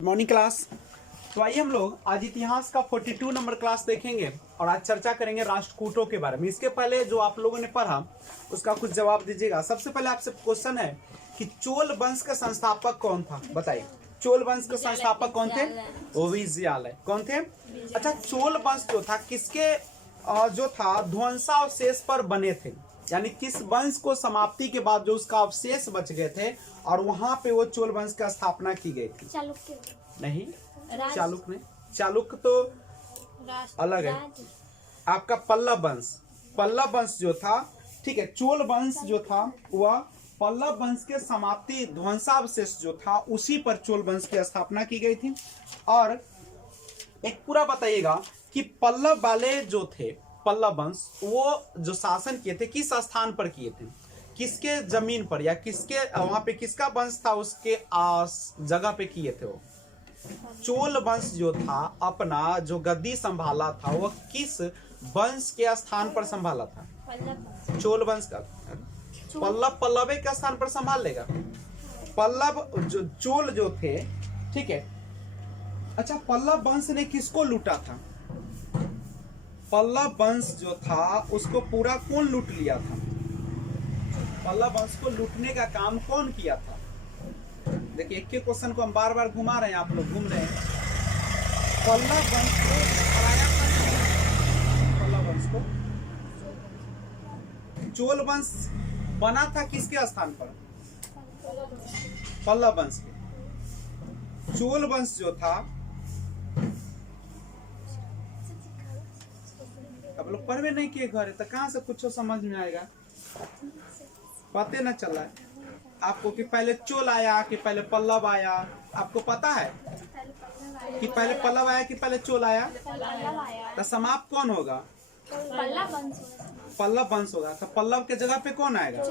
Morning class. तो आइए हम लोग आज इतिहास का 42 नंबर क्लास देखेंगे और आज चर्चा करेंगे राष्ट्रकूटों के बारे में। इसके पहले जो आप लोगों ने पढ़ा उसका कुछ जवाब दीजिएगा। सबसे पहले आपसे क्वेश्चन है कि चोल वंश का संस्थापक कौन था, बताइए। चोल वंश के संस्थापक कौन थे? विजयालय। कौन थे? अच्छा, चोल वंश जो था किसके जो था ध्वंसावशेष पर बने थे, यानी किस वंश को समाप्ति के बाद जो उसका अवशेष बच गए थे और वहां पे वो चोल वंश का स्थापना की गई थी। चालुक्य नहीं, चालुक्य नहीं, चालुक्य तो अलग है। आपका पल्लव वंश, पल्लव वंश जो था, ठीक है। चोल वंश जो था वह पल्लव वंश के समाप्ति ध्वंसावशेष जो था उसी पर चोल वंश की स्थापना की गई थी। और एक पूरा बताइएगा कि पल्लव वाले जो थे, पल्लव वंश, वो जो शासन किए थे किस स्थान पर किए थे, किसके जमीन पर, या किसके वहां पे किसका वंश था उसके जगह पे किए थे। वो चोल वंश जो था अपना जो गद्दी संभाला था वो किस वंश के स्थान पर संभाला था? चोल वंश का। पल्लव के स्थान पर संभाल लेगा। पल्लव जो चोल जो थे, ठीक है। अच्छा, पल्लव वंश ने किसको लूटा था? पल्लव वंश जो था उसको पूरा कौन लूट लिया था? पल्लव वंश को लूटने का काम कौन किया था? देखिए, एक के क्वेश्चन को हम बार बार घुमा रहे हैं, आप लोग घूम रहे हैं। पल्लव वंश को हराया था। पल्लव वंश को चोल वंश बना था किसके स्थान पर? पल्लव वंश के। चोल वंश जो था, अब लोग पढ़वे नहीं किए घर, तो कहां से कुछ समझ में आएगा? पते न चला है आपको कि पहले चोल आया कि पहले पल्लव आया? आपको पता है कि पहले पल्लव आया कि पहले चोल आया? तो समाप्त कौन होगा? पल्लव वंश होगा। तो पल्लव के जगह पे कौन आएगा?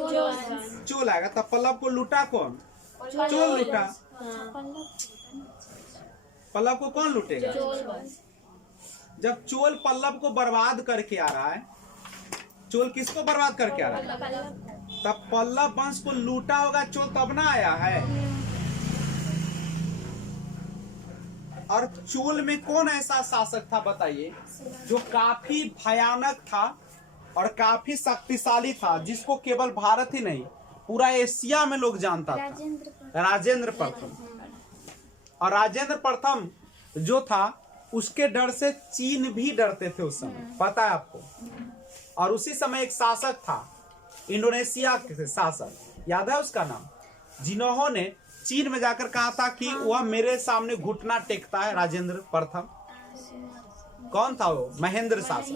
चोल आएगा। तो पल्लव को लूटा कौन? चोल लूटा। पल्लव को कौन लूटेगा? जब चोल पल्लव को बर्बाद करके आ रहा है, चोल किसको बर्बाद करके आ रहा है? तब पल्लव वंश को लूटा होगा चोल, तब ना आया है। और चोल में कौन ऐसा शासक था बताइए जो काफी भयानक था और काफी शक्तिशाली था, जिसको केवल भारत ही नहीं पूरा एशिया में लोग जानता था? राजेंद्र प्रथम। और राजेंद्र प्रथम जो था उसके डर से चीन भी डरते थे उस समय, पता है आपको। और उसी समय एक शासक था इंडोनेशिया के शासक, याद है उसका नाम, जिन्होंने चीन में जाकर कहा था कि वह मेरे सामने घुटना टेकता है राजेंद्र प्रथम। कौन था वो? महेंद्र शासक।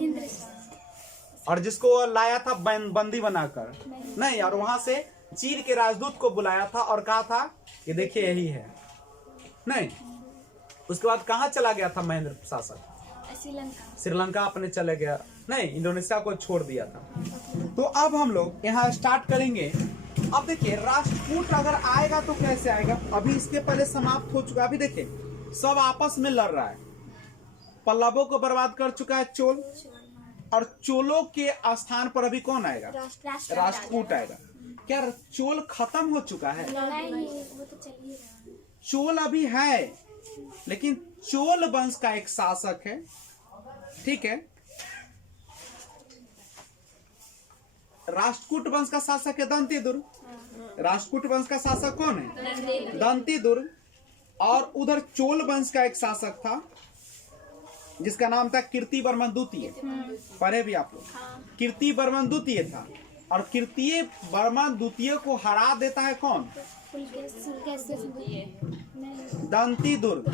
और जिसको वह लाया था बंदी बनाकर, नहीं, और वहां से चीन के राजदूत को बुलाया था और कहा था कि देखिए यही है। नहीं, उसके बाद कहाँ चला गया था महेंद्र शासक? श्रीलंका अपने चले गया, नहीं, इंडोनेशिया को छोड़ दिया था। तो अब हम लोग यहाँ स्टार्ट करेंगे। अब देखिए, राष्ट्रकूट अगर आएगा तो कैसे आएगा? अभी इसके पहले समाप्त हो चुका। अभी देखिए, सब आपस में लड़ रहा है। पल्लवों को बर्बाद कर चुका है चोल, और चोलों के स्थान पर अभी कौन आएगा? राष्ट्रकूट आएगा। क्या चोल खत्म हो चुका है? चोल अभी है, लेकिन चोल वंश का एक शासक है, ठीक है। राष्ट्रकूट वंश का शासक है दंतीदुर्ग। राष्ट्रकूट वंश का शासक कौन है? दंतीदुर्ग। और उधर चोल वंश का एक शासक था जिसका नाम था कीर्तिवर्मन द्वितीय। पढ़े भी आप लोग। कीर्तिवर्मन द्वितीय था, और कीर्तिवर्मन द्वितीय को हरा देता है कौन? दंतीदुर्ग।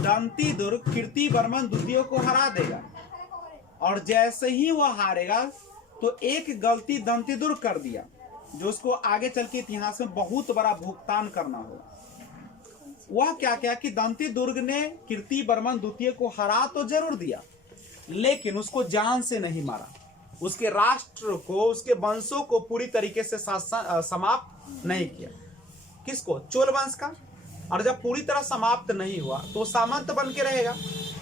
दंतीदुर्ग कीर्तिवर्मन द्वितीय को हरा देगा, और जैसे ही वह हारेगा तो एक गलती दंतीदुर्ग कर दिया जो उसको आगे चल के इतिहास में बहुत बड़ा भुगतान करना होगा। वह क्या किया कि दंतीदुर्ग ने कीर्तिवर्मन द्वितीय को हरा तो जरूर दिया, लेकिन उसको जान से नहीं मारा। उसके राष्ट्र को, उसके वंशों को पूरी तरीके से समाप्त नहीं किया। किसको? चोल वंश का। और जब पूरी तरह समाप्त नहीं हुआ तो सामंत बन के रहेगा,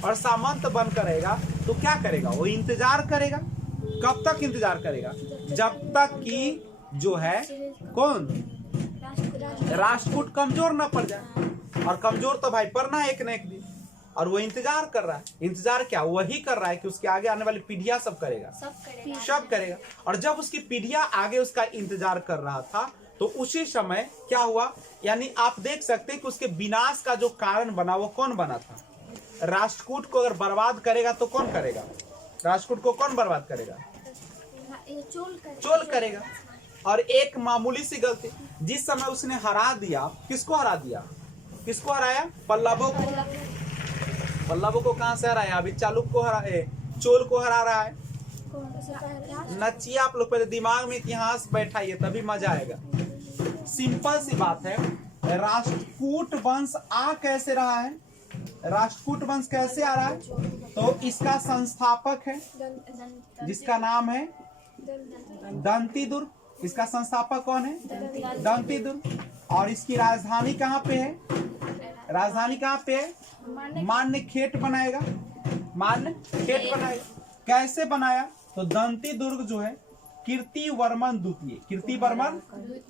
और सामंत बनकर रहेगा तो क्या करेगा? वो इंतजार करेगा। कब तक इंतजार करेगा? जब तक कि जो है कौन? राष्ट्रकूट कमजोर न पड़ जाए। और कमजोर तो भाई पढ़ना है एक न एक दिन, और वो इंतजार कर रहा है। इंतजार क्या वही कर रहा है कि उसके आगे आने वाली पीढ़ियां सब करेगा, सब करेगा। और जब उसकी पीढ़ियां आगे उसका इंतजार कर रहा था तो उसी समय क्या हुआ, यानी आप देख सकते हैं कि उसके विनाश का जो कारण बना वो कौन बना था। राष्ट्रकूट को अगर बर्बाद करेगा तो कौन करेगा, राष्ट्रकूट को कौन बर्बाद करेगा, चोल करेगा। और एक मामूली सी गलती, जिस समय उसने हरा दिया, किसको हरा दिया, किसको हराया, पल्लवों को। पल्लवों को कहां से हराया, अभी चालुक को हरा, चोल को हरा रहा है। नचिए आप लोग पहले दिमाग में इतिहास बैठाइए तभी मजा आएगा। सिंपल सी बात है, राष्ट्रकूट वंश आ कैसे रहा है, राष्ट्रकूट वंश कैसे आ रहा है, तो इसका संस्थापक है जिसका नाम है दंतीदुर्ग। इसका संस्थापक कौन है, दंतीदुर्ग। और इसकी राजधानी कहाँ पे है, राजधानी कहाँ पे है, मान्यखेट बनाएगा, मान्यखेट बनाएगा। कैसे बनाया, तो दंतीदुर्ग जो है कीर्तिवर्मन द्वितीय, कीर्तिवर्मन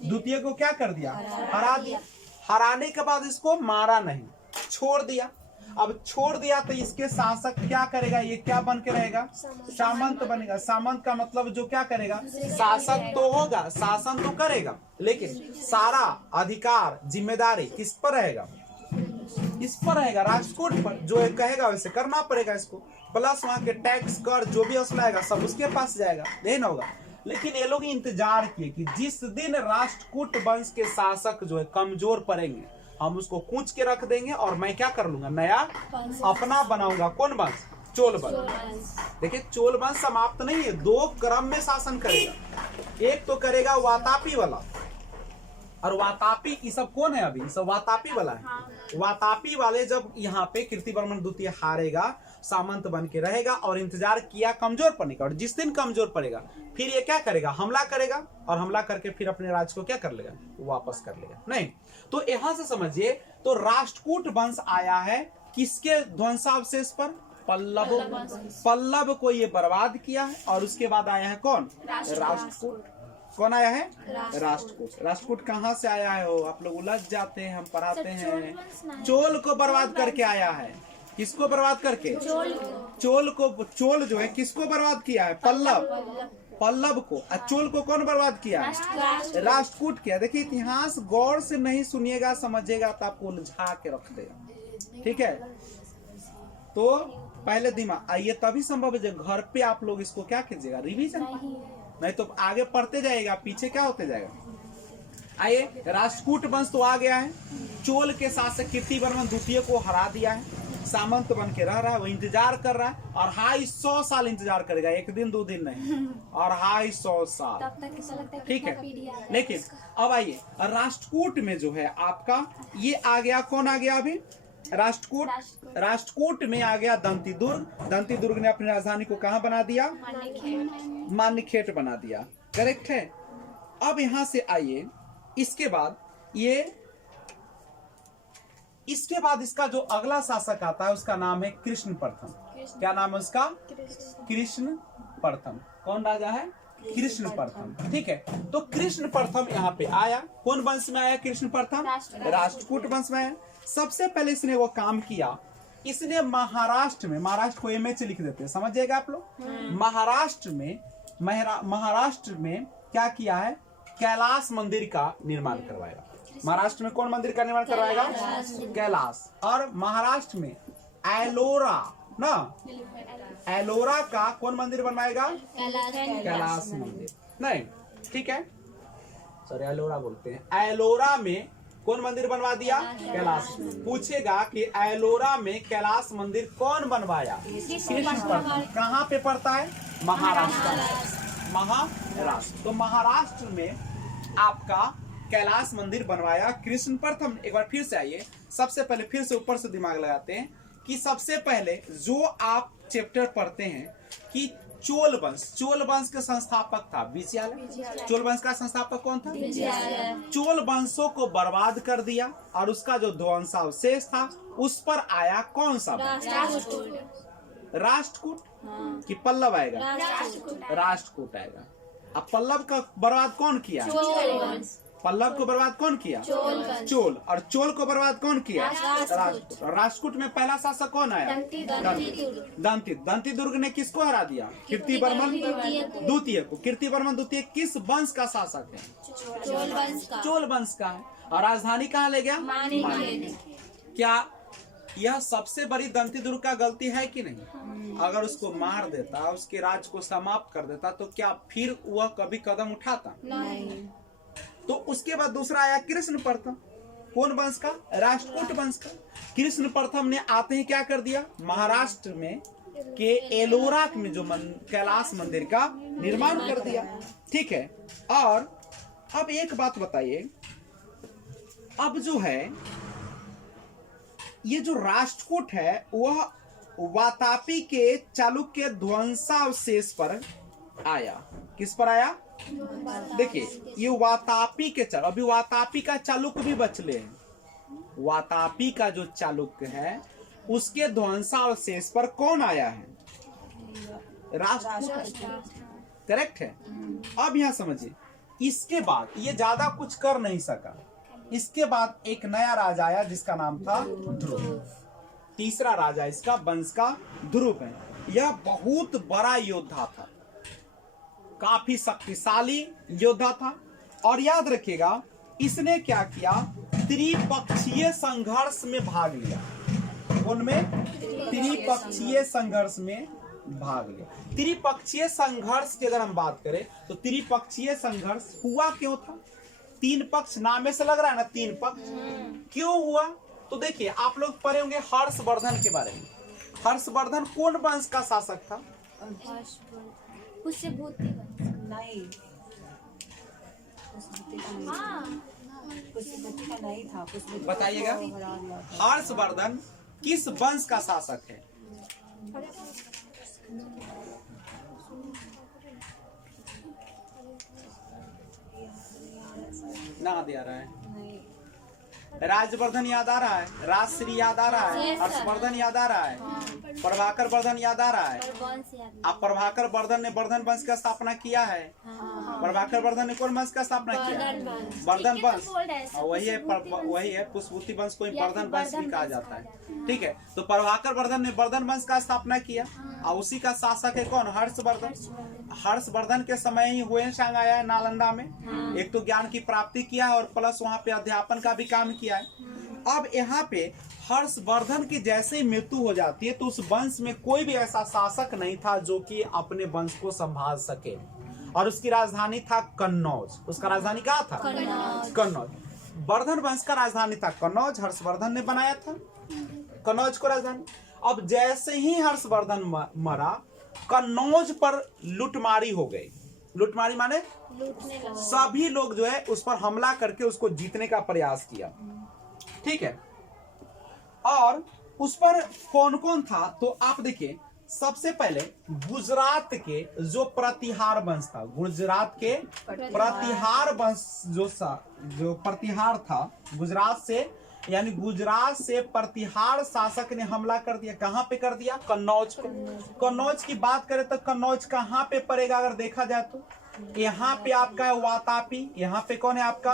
द्वितीय को क्या कर दिया, हरा दिया। हराने के बाद इसको मारा नहीं, छोड़ दिया। अब छोड़ दिया तो इसके शासक क्या करेगा, ये क्या बन के रहेगा, सामंत बनेगा। सामंत का मतलब जो क्या करेगा, शासक तो होगा, शासन तो करेगा, लेकिन सारा अधिकार जिम्मेदारी किस पर रहेगा, इस पर रहेगा, राष्ट्रकूट पर। जो कहेगा वैसे करना पड़ेगा इसको, प्लस वहां के टैक्स कर जो भी असला आएगा सब उसके पास जाएगा, नहीं ना होगा। लेकिन ये लोग इंतजार किए कि जिस दिन राष्ट्रकूट वंश के शासक जो है कमजोर पड़ेंगे हम उसको कूच के रख देंगे और मैं क्या कर लूंगा, नया अपना बनाऊंगा। कौन वंश, चोल वंश। देखिए चोल वंश समाप्त नहीं है, दो क्रम में शासन करेगा। एक तो करेगा वातापी वाला, और वातापी की सब कौन है, अभी सब वातापी वाला है। वातापी वाले जब यहाँ पे कीर्तिवर्मन द्वितीय हारेगा, सामंत बन के रहेगा और इंतजार किया कमजोर पड़ने का। और जिस दिन कमजोर पड़ेगा फिर ये क्या करेगा, हमला करेगा, और हमला करके फिर अपने राज्य को क्या कर लेगा, वापस कर लेगा। नहीं तो यहां से समझिए, तो राष्ट्रकूट वंश आया है किसके ध्वंसावशेष पर, पल्लव। पल्लव को ये बर्बाद किया है। और उसके बाद आया है कौन, राष्ट्रकूट। कौन आया है, राष्ट्रकूट। राष्ट्रकूट कहाँ से आया है, हो आप लोग उलझ जाते हैं, हम पढ़ाते हैं। चोल को बर्बाद करके आया है। किसको बर्बाद करके, चोल को। चोल जो है किसको बर्बाद किया है, पल्लव, पल्लव को। चोल को कौन बर्बाद किया, राष्ट्रकूट किया। देखिए इतिहास गौर से नहीं सुनिएगा समझिएगा तो आपको उलझा के रख देगा, ठीक है। तो पहले दिमाग आइए, तभी संभव है जब घर पे आप लोग इसको क्या कीजिएगा, रिवीजन, नहीं तो आगे पढ़ते जाएगा पीछे क्या होते जाएगा। आइए, राष्ट्रकूट वंश तो आ गया है, चोल के शासक कीर्तिवर्मन द्वितीय को हरा दिया है, सामंत बन के रह रहा है, वो इंतजार कर रहा है और 250 साल इंतजार करेगा, एक दिन दो दिन नहीं, और 250 साल, ठीक है। लेकिन अब आइए, राष्ट्रकूट में जो है आपका ये आ गया, कौन आ गया अभी, राष्ट्रकूट। राष्ट्रकूट में आ गया दंतीदुर्ग। दंतीदुर्ग ने अपनी राजधानी को कहां बना दिया, मान्यखेट बना दिया, करेक्ट है। अब यहां से आइए, इसके बाद इसके बाद इसका जो अगला शासक आता है उसका नाम है कृष्ण प्रथम। क्या नाम है उसका, कृष्ण प्रथम। कौन राजा है, कृष्ण प्रथम, ठीक है। तो कृष्ण प्रथम यहाँ पे आया, कौन वंश में आया कृष्ण प्रथम, राष्ट्रकूट वंश में आया। सबसे पहले इसने वो काम किया, इसने महाराष्ट्र में, महाराष्ट्र को एमएच लिख देते हैं, समझिएगा आप लोग। महाराष्ट्र में क्या किया है, कैलाश मंदिर का निर्माण करवाएगा। महाराष्ट्र में कौन मंदिर का निर्माण करवाएगा, कैलाश। और महाराष्ट्र में एलोरा ना, एलोरा का कौन मंदिर बनवाएगा, कैलाश मंदिर, नहीं, ठीक है, सॉरी एलोरा बोलते हैं। एलोरा में कौन मंदिर बनवा दिया, कैलाश। पूछेगा कि एलोरा में कैलाश मंदिर कौन बनवाया, कृष्ण प्रथम। कहाँ पे पड़ता है, महाराष्ट्र, महाराष्ट्र। तो महाराष्ट्र में आपका कैलाश मंदिर बनवाया कृष्ण प्रथम। एक बार फिर से आइए, सबसे पहले फिर से ऊपर से दिमाग लगाते हैं कि सबसे पहले जो आप चैप्टर पढ़ते हैं कि चोल वंश के संस्थापक था विजयालय। चोल वंश का संस्थापक कौन था, चोल वंशों को बर्बाद कर दिया और उसका जो ध्वंसावशेष था उस पर आया कौन सा, राष्ट्रकूट कि पल्लव आएगा, राष्ट्रकूट आएगा। अब पल्लव का बर्बाद कौन किया, पल्लव को बर्बाद कौन किया? चोल। और चोल को बर्बाद कौन किया? राष्ट्रकूट। राष्ट्रकूट में पहला शासक कौन आया? दंती दुर्ग ने किसको हरा दिया? कीर्तिवर्मन द्वितीय को। कीर्तिवर्मन द्वितीय किस वंश का शासक है? चोल वंश का है। और राजधानी कहाँ ले गया? मानेक। क्या यह सबसे बड़ी दंती दुर्ग का गलती है कि नहीं? अगर उसको मार देता, उसके राज को समाप्त कर देता, तो क्या फिर वह कभी कदम उठाता? नहीं। तो उसके बाद दूसरा आया कृष्ण प्रथम। कौन वंश का? राष्ट्रकूट वंश का। कृष्ण प्रथम ने आते ही क्या कर दिया? महाराष्ट्र में के एलोरा में जो कैलाश मंदिर का निर्माण कर दिया। ठीक है। और अब एक बात बताइए, अब जो है ये जो राष्ट्रकूट है वह वातापी के चालुक्य ध्वंसावशेष पर आया। किस पर आया? देखिए ये वातापी के अभी वातापी का चालुक्य भी बचले हैं। वातापी का जो चालुक्य है उसके ध्वंसावशेष पर कौन आया है? राष्ट्रकूट। करेक्ट है। अब यहां समझिए, इसके बाद ये ज्यादा कुछ कर नहीं सका। इसके बाद एक नया राजा आया जिसका नाम था ध्रुव। तीसरा राजा इसका वंश का ध्रुव है। यह बहुत बड़ा योद्धा था, काफी शक्तिशाली योद्धा था। और याद रखिएगा इसने क्या किया? त्रिपक्षीय संघर्ष में भाग लिया। उनमें त्रिपक्षीय संघर्ष में भाग लिया। त्रिपक्षीय संघर्ष की अगर हम बात करें तो त्रिपक्षीय संघर्ष हुआ क्यों था? तीन पक्ष नाम में से लग रहा है ना, तीन पक्ष क्यों हुआ? तो देखिए आप लोग पढ़े होंगे हर्षवर्धन के बारे में। हर्षवर्धन कौन वंश का शासक था? बताइएगा हर्षवर्धन किस वंश का शासक है? ना दे आ रहा है। राजवर्धन याद आ रहा है, राजश्री याद आ रहा है, हर्षवर्धन याद आ रहा है, प्रभाकर वर्धन याद आ रहा है। अब प्रभाकर वर्धन ने वर्धन वंश का स्थापना किया है। प्रभाकर वर्धन ने कौन वंश का स्थापना किया? वर्धन वंश। वही है पुष्पवती वंश को वर्धन वंश भी कहा जाता है। ठीक है। तो प्रभाकर वर्धन ने वर्धन वंश का स्थापना किया और उसी का शासक है कौन? हर्षवर्धन। हर्षवर्धन के समय ही हुएनसांग आया है नालंदा में। एक तो ज्ञान की प्राप्ति किया है और प्लस वहाँ पे अध्यापन का भी काम किया है। अब यहाँ पे हर्षवर्धन की जैसे ही मृत्यु हो जाती है तो उस वंश में कोई भी ऐसा शासक नहीं था जो कि अपने वंश को संभाल सके। और उसकी राजधानी था कन्नौज। उसका राजधानी क्या था? कन्नौज। वर्धन वंश का राजधानी था कन्नौज। हर्षवर्धन ने बनाया था कन्नौज को राजधानी। अब जैसे ही हर्षवर्धन मरा, कन्नौज पर लूटमारी हो गई। लूटमारी माने सभी लोग जो है उस पर हमला करके उसको जीतने का प्रयास किया। ठीक है। और उस पर कौन कौन था? तो आप देखिए सबसे पहले गुजरात के जो प्रतिहार वंश था, गुजरात के प्रतिहार वंश जो प्रतिहार था गुजरात से, यानी गुजरात से प्रतिहार शासक ने हमला कर दिया। कहां पे कर दिया? कन्नौज पे। कन्नौज की बात करें तो कन्नौज कहां पे पड़ेगा अगर देखा जाए तो? यहाँ पे आपका है वातापी। यहाँ पे कौन है आपका?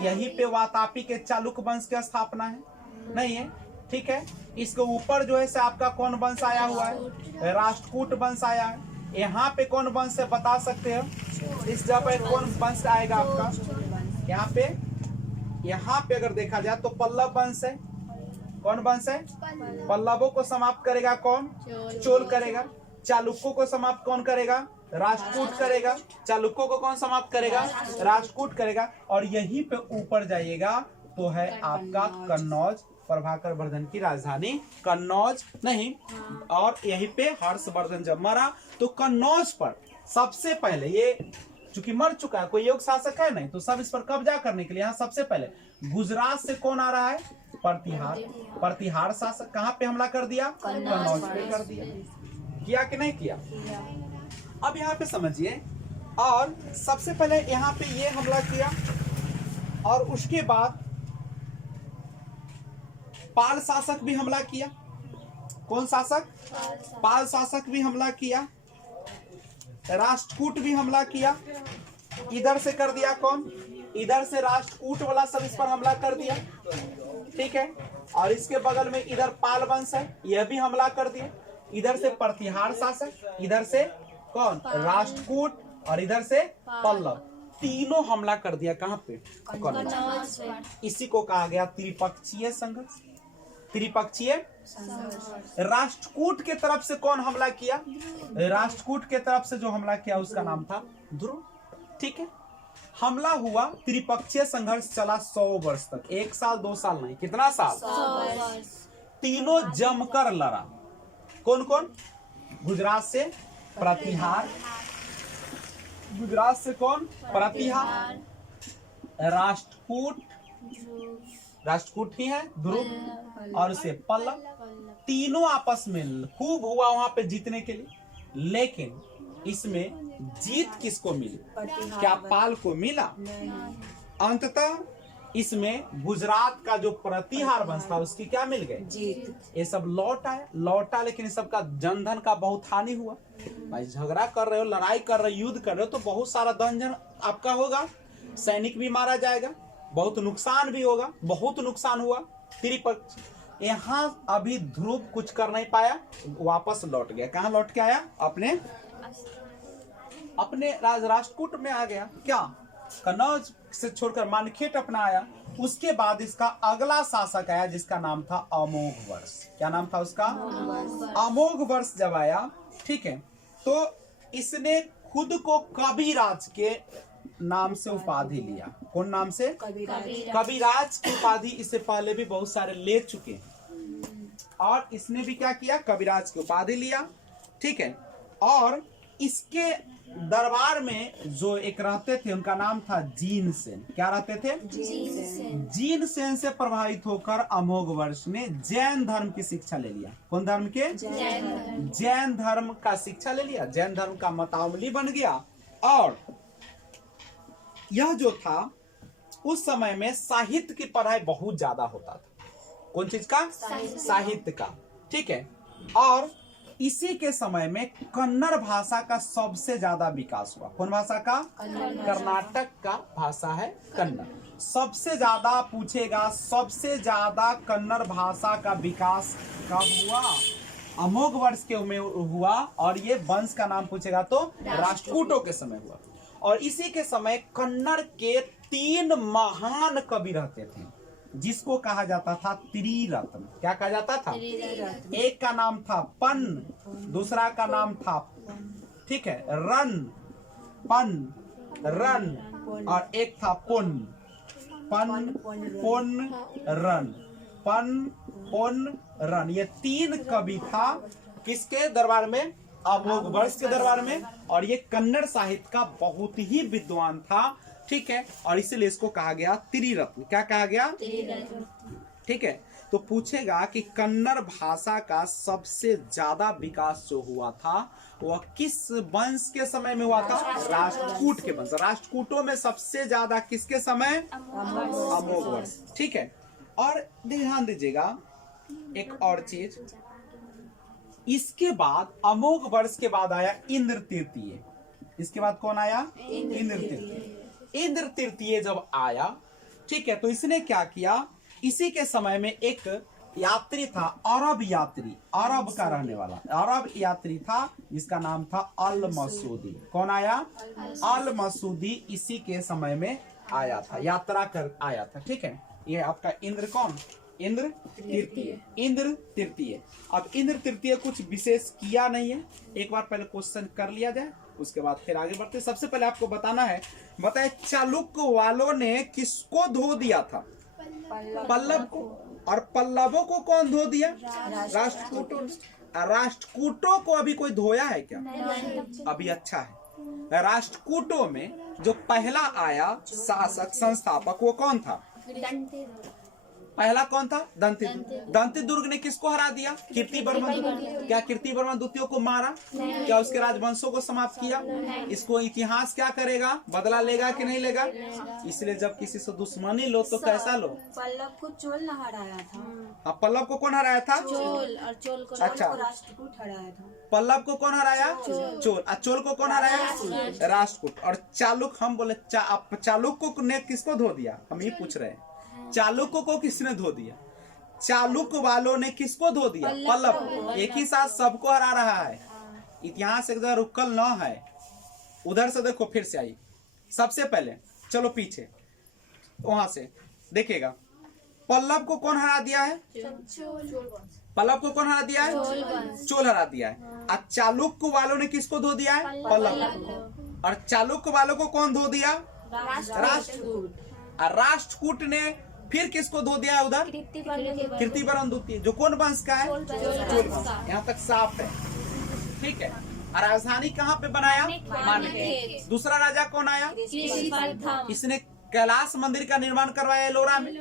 यहीं पे वातापी के चालुक्य वंश की स्थापना है, नहीं है? ठीक है। इसके ऊपर जो है से आपका कौन वंश आया हुआ है? राष्ट्रकूट वंश आया है। यहाँ पे कौन वंश है बता सकते हो? इस जगह पे कौन वंश आएगा आपका? यहाँ पे अगर देखा जाए तो पल्लव वंश है। कौन वंश है? पल्लवों को समाप्त करेगा कौन? चोल करेगा। चालुक्यों को समाप्त कौन करेगा? राष्ट्रकूट करेगा। चालुक्यों को कौन समाप्त करेगा? राष्ट्रकूट करेगा। और यहीं पे ऊपर जाइएगा तो है आपका कन्नौज। प्रभाकर वर्धन की राजधानी कन्नौज नहीं। और यहीं पे हर्षवर्धन जब मरा तो कन्नौज पर सबसे पहले, ये चूंकि मर चुका है, कोई योग शासक है नहीं, तो सब इस पर कब्जा करने के लिए यहाँ सबसे पहले गुजरात से कौन आ रहा है? प्रतिहार। प्रतिहार शासक कहाँ पे हमला कर दिया? कन्नौज पे कर दिया। किया कि नहीं किया? अब यहाँ पे समझिए, और सबसे पहले यहाँ पे ये हमला किया और उसके बाद पाल शासक भी हमला किया। कौन शासक? पाल शासक भी हमला किया। राष्ट्रकूट भी हमला किया। इधर से कर दिया कौन? इधर से राष्ट्रकूट वाला सब इस पर हमला कर दिया, ठीक है। और इसके बगल में इधर पाल वंश है, यह भी हमला कर दिया। इधर से प्रतिहार शासक, इधर से कौन, राष्ट्रकूट, और इधर से पल्लव, तीनों हमला कर दिया। कहां पे, कन्नौज। इसी को कहा गया त्रिपक्षीय संघर्ष। त्रिपक्षीय राष्ट्रकूट के तरफ से कौन हमला किया, राष्ट्रकूट के तरफ से जो हमला किया उसका नाम था ध्रुव, ठीक है। हमला हुआ, त्रिपक्षीय संघर्ष चला 100 वर्ष तक, 1 साल 2 साल नहीं, कितना साल, 100 तीनों जमकर लड़ा। कौन कौन, गुजरात से प्रतिहार, गुजरात से कौन, प्रतिहार, राष्ट्रकूट, राष्ट्रकूट ही है ध्रुव, और से पल्लव, तीनों आपस में खूब हुआ वहां पे जीतने के लिए। लेकिन इसमें जीत किसको मिली, क्या पाल को मिला? अंततः इसमें गुजरात का जो प्रतिहार वंश था उसकी क्या मिल गई, जीत। ये सब लौटा, लेकिन इस सबका जनधन का बहुत हानि हुआ। भाई झगड़ा कर रहे हो, लड़ाई कर रहे हो, युद्ध कर रहे हो, तो बहुत सारा धन आपका होगा, सैनिक भी मारा जाएगा, बहुत नुकसान भी होगा, बहुत नुकसान हुआ। त्रिपक्ष यहाँ अभी ध्रुव कुछ कर नहीं पाया, वापस लौट गया। कहाँ लौट के आया, अपने राष्ट्रकूट में आ गया। क्या, कन्नौज से छोड़कर मानखेट अपना आया। उसके बाद इसका अगला शासक आया जिसका नाम था अमोघ वर्ष। क्या नाम था उसका, अमोघ वर्ष जब आया, ठीक है, तो इसने खुद को कविराज के नाम से उपाधि लिया। कौन नाम से, कविराज की उपाधि इससे पहले भी बहुत सारे ले चुके हैं, और इसने भी क्या किया, कविराज की उपाधि लिया, ठीक है। और इसके दरबार में जो एक रहते थे उनका नाम था जीनसेन। क्या रहते थे, जीनसेन से प्रभावित होकर अमोघ वर्ष ने जैन धर्म की शिक्षा ले लिया। कौन धर्म के, जैन धर्म का शिक्षा ले लिया, जैन धर्म का मतावली बन गया। और यह जो था उस समय में साहित्य की पढ़ाई बहुत ज्यादा होता था। कौन चीज का, साहित्य का, ठीक है। और इसी के समय में कन्नड़ भाषा का सबसे ज्यादा विकास हुआ। कौन भाषा का, कर्नाटक का भाषा है कन्नड़। सबसे ज्यादा पूछेगा, सबसे ज्यादा कन्नड़ भाषा का विकास कब हुआ, अमोघ वर्ष के में हुआ। और ये वंश का नाम पूछेगा तो राष्ट्रकूटों के समय हुआ। और इसी के समय कन्नड़ के 3 महान कवि रहते थे जिसको कहा जाता था त्रिरत्न। क्या कहा जाता था, एक का नाम था पन, दूसरा का नाम था, ठीक है, रन, पन, रन, और एक था पुन, पन, पुन, रन, पन, पुन, रन। ये 3 कवि था किसके दरबार में, अमोघ वर्ष के दरबार में। और ये कन्नड़ साहित्य का बहुत ही विद्वान था, ठीक है। और इसीलिए इसको कहा गया त्रिरत्न। क्या कहा गया, ठीक है। तो पूछेगा कि कन्नड़ भाषा का सबसे ज्यादा विकास जो हुआ था वह किस वंश के समय में हुआ था, राष्ट्रकूट के वंश। राष्ट्रकूटों में सबसे ज्यादा किसके समय, अमोघ वर्ष, ठीक है। और ध्यान दीजिएगा एक और चीज, इसके बाद अमोघ वर्ष के बाद आया इंद्र तृतीय। इसके बाद कौन आया, इंद्र तृतीय। इंद्र तृतीय जब आया, ठीक है, तो इसने क्या किया, इसी के समय में एक यात्री था, अरब यात्री, अरब का रहने वाला अरब यात्री था जिसका नाम था अल मसूदी। कौन आया, अल मसूदी इसी के समय में आया था, यात्रा कर आया था, ठीक है। ये आपका इंद्र कौन, इंद्र तृतीय, इंद्र तृतीय। अब इंद्र तृतीय कुछ विशेष किया नहीं है, एक बार पहले क्वेश्चन कर लिया जाए, उसके बाद फिर आगे बढ़ते। सबसे पहले आपको बताना है, बताए चालुक्य वालों ने किसको धो दिया था, पल्लव को। और पल्लवों को कौन धो दिया, राष्ट्रकूटों। राष्ट्रकूटों को अभी कोई धोया है क्या, अभी, अच्छा है। राष्ट्रकूटों में जो पहला आया शासक, संस्थापक, वो कौन था, पहला कौन था? दंती दुर्ग। दंती दुर्ग ने किसको हरा दिया? कीर्तिवर्मन। क्या कीर्तिवर्मन द्वितीय को मारा? क्या उसके राजवंशों को समाप्त किया? इसको इतिहास क्या करेगा? बदला लेगा कि नहीं लेगा? इसलिए जब किसी से दुश्मनी लो तो कैसा लो? पल्लव को चोल न हराया था। हाँ, पल्लव को कौन हराया था? चोल, और चोल को अच्छा, राष्ट्रकूट हराया था। पल्लव को कौन हराया? चोल। और चोल को कौन हराया? राष्ट्रकूट। और चालुक, हम बोले चालुक ने किसको धो दिया? हम ये पूछ रहे हैं, चालुक को किसने धो दिया? चालुक वालों ने किसको धो दिया? पल्लव। एक ही साथ सबको हरा रहा है। इतिहास एक जगह रुकल न है। उधर से देखो, फिर से आई। सबसे पहले चलो पीछे, वहां से देखिएगा, पल्लव को कौन हरा दिया है? पल्लव को कौन हरा दिया है? चोल हरा दिया है। और चालुक वालों ने किसको धो दिया है? पल्लव। और चालुक वालों को कौन धो दिया? राष्ट्रकूट। और राष्ट्रकूट ने फिर किसको धो दिया है उधर? कीर्तिवर्मन द्वितीय, जो कौन वंश का है? चोल वंश। यहाँ तक साफ है, ठीक है। और राजधानी कहाँ पे बनाया? मानेक। दूसरा राजा कौन आया? इसने कैलाश मंदिर का निर्माण करवाया एलोरा में।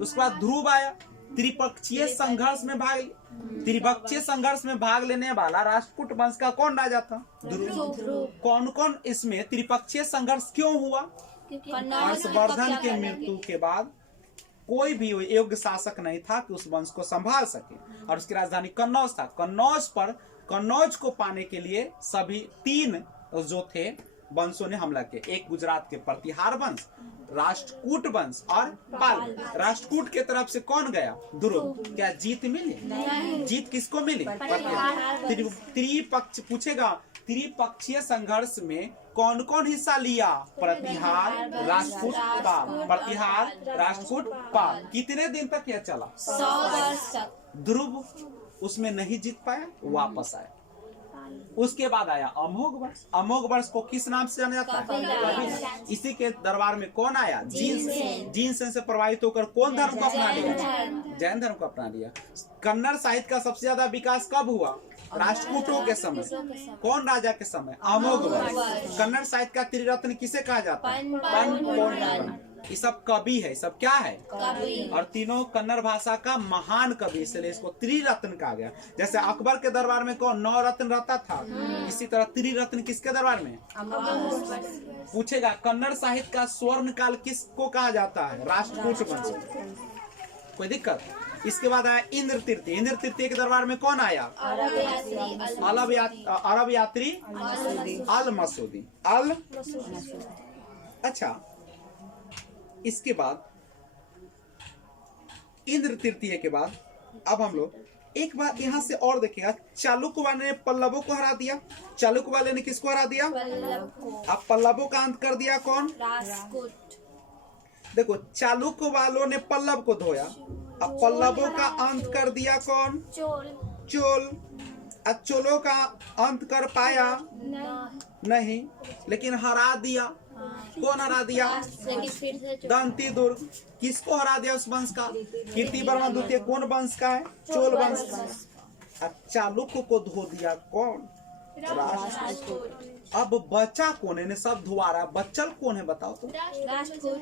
उसके बाद ध्रुव आया, त्रिपक्षीय संघर्ष में भाग लिया। त्रिपक्षीय संघर्ष में भाग लेने वाला राष्ट्रकूट वंश का कौन राजा था? ध्रुव। कौन कौन इसमें त्रिपक्षीय संघर्ष क्यों हुआ? हर्षवर्धन के मृत्यु के बाद कोई भी योग्य शासक नहीं था कि उस वंश को संभाल सके। और उसकी राजधानी कन्नौज था। कन्नौज को पाने के लिए सभी 3 जो थे वंशों ने हमला किया। एक गुजरात के प्रतिहार वंश, राष्ट्रकूट वंश और पाल। राष्ट्रकूट के तरफ से कौन गया? ध्रुव। क्या जीत मिली? जीत किसको मिली? त्रिपक्ष पूछेगा, त्रिपक्षीय संघर्ष में कौन कौन हिस्सा लिया? प्रतिहार, राष्ट्रकूट, पाल। प्रतिहार, राष्ट्रकूट, पाल। कितने दिन तक यह चला? 100 वर्ष तक। ध्रुव उसमें नहीं जीत पाया, वापस आया। उसके बाद आया अमोघ वंश। अमोघ वंश को किस नाम से जाना जाता है? इसी के दरबार में कौन आया? जीनसेन से प्रभावित होकर कौन धर्म को अपना लिया? जैन धर्म को अपना लिया। कन्नड़ साहित्य का सबसे ज्यादा विकास कब हुआ? राष्ट्रकूटों के समय। कौन राजा के समय? अमोघ वंश। कन्नड़ साहित्य का त्रिरत्न किसे कहा जाता है? ये सब कवि है, सब क्या है? कवि। और तीनों कन्नड़ भाषा का महान कवि, इसलिए इसको त्रिरत्न कहा गया। जैसे अकबर के दरबार में कौन 9 रत्न रहता था, इसी तरह त्रिरत्न किसके दरबार में? पूछेगा कन्नड़ साहित्य का स्वर्ण काल किसको कहा जाता है? राष्ट्रकूट वंश। कोई दिक्कत? इसके बाद आया इंद्र तृतीय। इंद्र तृतीय के दरबार में कौन आया? अरब यात्री अल मसूदी। अच्छा, इसके बाद इंद्र तृतीय के बाद अब हम लोग एक बात यहां से और देखेगा, चालुक वाले ने पल्लवों को हरा दिया। चालुक वाले ने किसको हरा दिया? अब पल्लवों का अंत कर दिया कौन? राष्ट्रकूट। देखो, चालुक वालों ने पल्लव को धोया, अब पल्लवों का अंत कर दिया कौन? चोल। अब चोलों का अंत कर पाया नहीं, लेकिन हरा दिया। कौन हरा दिया? दंती दुर्ग। किसको हरा दिया उस वंश का? कीर्तिवर्मन द्वितीय कौन वंश का है? चोल वंश का। चालुक को धो दिया कौन? राष्ट्रकूट। अब बचा कौन है? सब धुआरा बचल कौन है बताओ तो?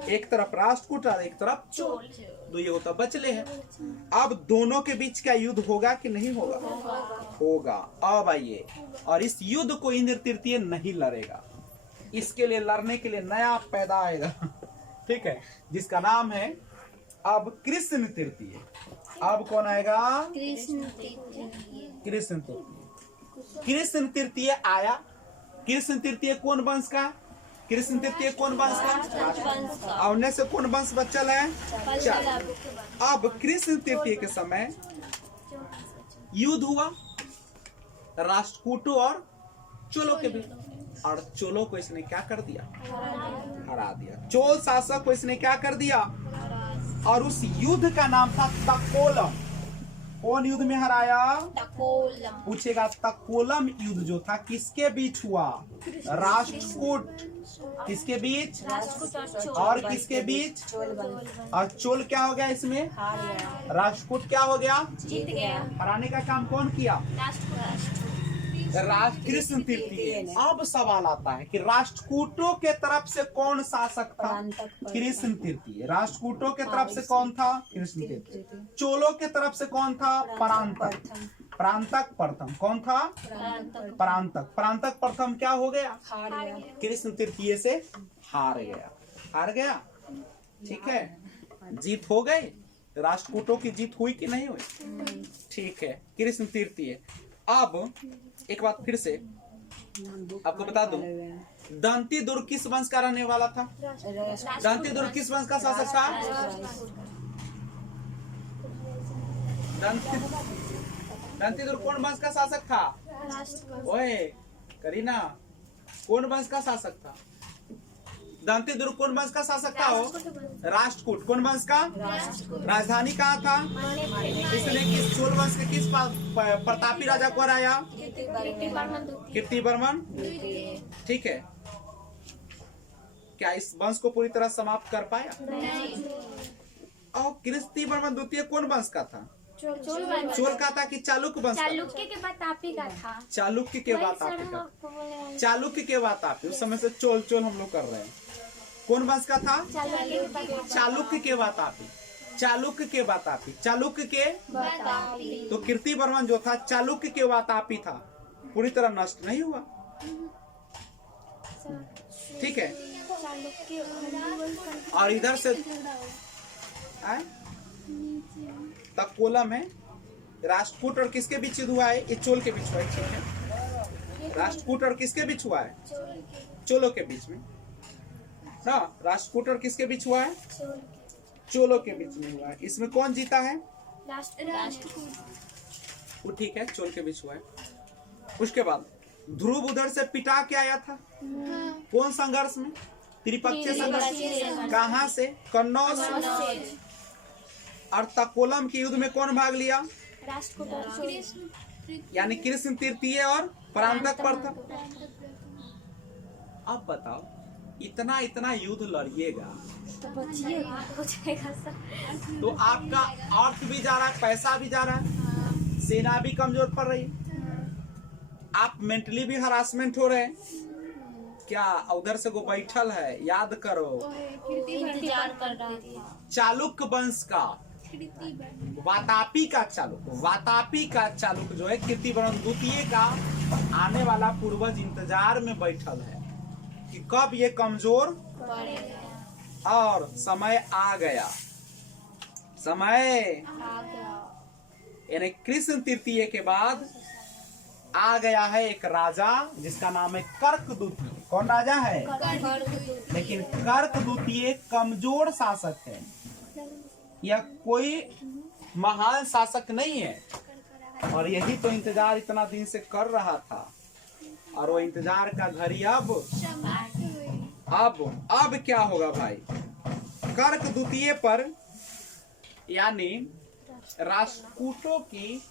एक तरफ राष्ट्रकूट और एक तरफ चोल, दो ये होता बचले हैं। अब दोनों के बीच क्या युद्ध होगा कि नहीं होगा? होगा। अब आइए, और इस युद्ध को इंद्र तृतीय नहीं लड़ेगा। इसके लिए लड़ने के लिए नया पैदा आएगा, ठीक है, जिसका नाम है अब कृष्ण तृतीय। अब कौन आएगा? कृष्ण तृतीय। कृष्ण तृतीय आया। कृष्ण तृतीय कौन वंश का? कृष्ण तृतीय कौन वंश का? और उनमें से कौन वंश बचल है? अब कृष्ण तृतीय के समय युद्ध हुआ राष्ट्रकूटों और चोलों के बीच, और चोलों को इसने क्या कर दिया? हरा दिया। चोल शासक को इसने क्या कर दिया? और उस युद्ध का नाम था तकोलम। कौन युद्ध में हराया? तकोलम। पूछेगा तकोलम युद्ध जो था किसके बीच हुआ? राष्ट्रकूट। किसके बीच? और किसके बीच? और चोल क्या हो गया इसमें? राष्ट्रकूट क्या हो गया? जीत गया। हराने का काम कौन किया? कृष्ण तृतीय। अब सवाल आता है कि राष्ट्रकूटों के तरफ से कौन शासक था? कृष्ण तृतीय। राष्ट्रकूटों के तरफ से कौन था? कृष्ण तृतीय। चोलों के तरफ से कौन था? परांतक। परांतक प्रथम कौन था? परांतक। परांतक प्रथम क्या हो गया? कृष्ण तृतीय से हार गया। हार गया, ठीक है। जीत हो गई। राष्ट्रकूटों की जीत हुई कि नहीं हुई? ठीक है, कृष्ण तृतीय। अब एक बात फिर से आपको बता दूं, दंती दुर्ग किस वंश का रहने वाला था? दंती दुर्ग किस वंश का शासक था? दंती दुर्ग कौन वंश का शासक था? ओए करीना, कौन वंश का शासक था? दंती दुर्ग कौन वंश का शासक था? हो राष्ट्रकूट। कौन वंश का? राजधानी कहाँ था? इसने किस चोल वंश के किस प्रतापी राजा को हराया? कीर्तिवर्मन। ठीक है, क्या इस वंश को पूरी तरह समाप्त कर पाया? और कीर्तिवर्मन द्वितीय कौन वंश का था? चोल का था कि चालुक्य वंश? चालुक्य के वातापी का था। चालुक्य के वातापी का। चालुक्य के वातापी। उस समय से चोल चोल हम लोग कर रहे हैं। कौन वंश का था? चालुक्य के वातापी। चालुक्य के वातापी। चालुक्य के वातापी। तो कीर्तिवर्मन जो था चालुक्य के वातापी था, पूरी तरह नष्ट नहीं हुआ। ठीक है, और इधर से तकोलम है। राष्ट्रकूट और किसके बीच युद्ध हुआ है? ये चोल के बीच हुआ है। ठीक है, राष्ट्रकूट और किसके बीच हुआ है? चोलों के बीच में ना। राष्ट्रकूट और किसके बीच हुआ है? चोलों के बीच में हुआ है। इसमें कौन जीता है? वो ठीक है, चोल के बीच हुआ है। उसके बाद ध्रुव उधर से पिटा के आया था। कौन संघर्ष में? त्रिपक्षीय संघर्ष। कहाँ से? कन्नौज से। और तकोलम के युद्ध में कौन भाग लिया? यानी कृष्ण तृतीय और परांतक प्रथम। अब बताओ, इतना इतना युद्ध लड़िएगा तो आपका अर्थ भी जा रहा है, पैसा भी जा रहा है, सेना भी कमजोर पड़ रही है, आप मेंटली भी हरासमेंट हो रहे हैं। क्या उधर से वो बैठल है, याद करो, इंतजार कर रहा था। चालुक्य वंश का वातापी का चालुक्य, वातापी का चालुक्य जो है कीर्तिवर्मन द्वितीय का आने वाला पूर्वज इंतजार में बैठल है कि कब ये कमजोर पड़ेगा। और समय आ गया। समय यानी कृष्ण तृतीय के बाद आ गया है एक राजा जिसका नाम है कर्कदूतीय। कौन राजा है? लेकिन कर्कदूतीय कमजोर शासक है, यह कोई महान शासक नहीं है। और यही तो इंतजार इतना दिन से कर रहा था, और वो इंतजार का घड़ी अब क्या होगा भाई? कर्कदूतीय पर यानी राष्ट्रकूटों की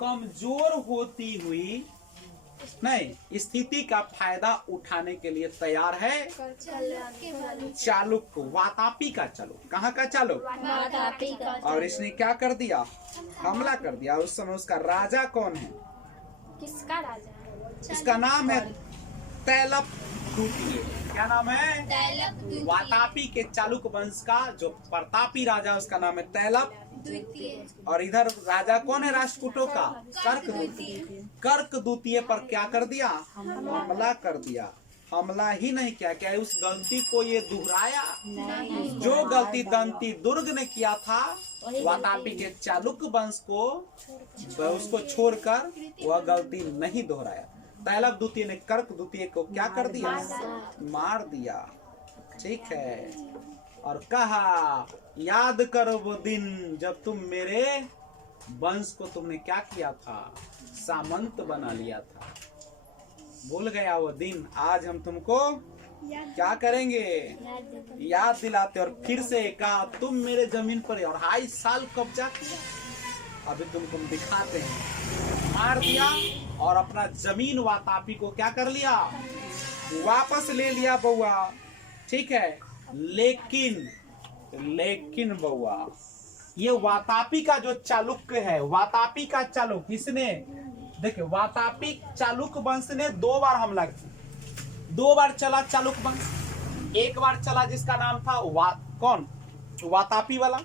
कमजोर होती हुई नहीं स्थिति का फायदा उठाने के लिए तैयार है चालुक्य, वातापी का चालुक्य। कहाँ का चालुक्य? और इसने क्या कर दिया? हमला कर दिया। उस समय उसका राजा कौन है? किसका राजा? इसका नाम है तैलप द्वितीय। क्या नाम है? वातापी के चालुक्य वंश का जो प्रतापी राजा उसका नाम है तैलप द्वितीय। और इधर राजा कौन है राष्ट्रकूटों का? कर्कदूतीय। कर्कदूतीय पर क्या कर दिया? हमला कर दिया। हमला ही नहीं किया, क्या उस गलती को ये दोहराया? जो गलती दंती दुर्ग ने किया था वातापी के चालुक्य वंश को, उसको छोड़कर वह गलती नहीं दोहराया। तैलप द्वितीय ने कर्कदूतीय को क्या कर दिया? मार दिया। ठीक है, और कहा याद करो वो दिन जब तुम मेरे वंश को तुमने क्या किया था? सामंत बना लिया था। भूल गया वो दिन? आज हम तुमको क्या करेंगे? याद दिलाते। और फिर से कहा तुम मेरे जमीन पर 2.5 साल कब्जा किया, अभी तुमको दिखाते हैं। मार दिया और अपना जमीन वातापी को क्या कर लिया? वापस ले लिया बउआ। ठीक है, लेकिन बउआ ये वातापी का जो चालुक्य है, वातापी का चालुक्य, इसने देखिए वातापी चालुक वंश ने 2 बार हमला किया, 2 बार चला चालुक वंश। एक बार चला जिसका नाम था कौन, वातापी वाला,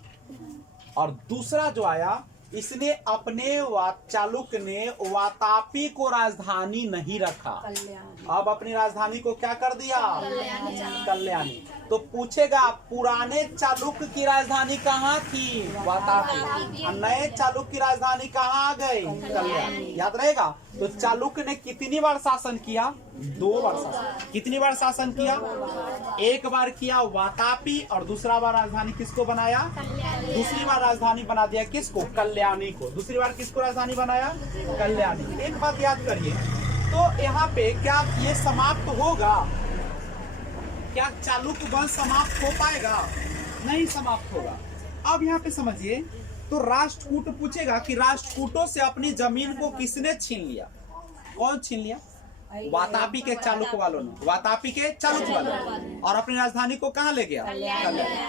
और दूसरा जो आया इसने अपने चालुक ने वातापी को राजधानी नहीं रखा, अब अपनी राजधानी को क्या कर दिया, कल्याणी। तो पूछेगा पुराने चालुक की राजधानी कहाँ थी, वातापी, और नए चालुक की राजधानी कहाँ आ गई, कल्याणी। याद रहेगा। तो चालुक ने कितनी बार शासन किया, 2 बार शासन। कितनी बार शासन किया, एक बार किया वातापी, और दूसरा बार राजधानी किसको बनाया, दूसरी बार राजधानी बना दिया किसको, कल्याणी को। दूसरी बार किसको राजधानी बनाया, कल्याणी। एक बात याद करिए, तो यहाँ पे क्या ये समाप्त होगा, क्या चालुक वंश समाप्त हो पाएगा, नहीं समाप्त होगा। अब यहाँ पे समझिए, तो राष्ट्रकूट पूछेगा कि राष्ट्रकूटों से अपनी जमीन को किसने छीन लिया, कौन छीन लिया, वातापी के चालुक वालों ने, वातापी के चालुक वालों ने, और अपनी राजधानी को कहाँ ले गया,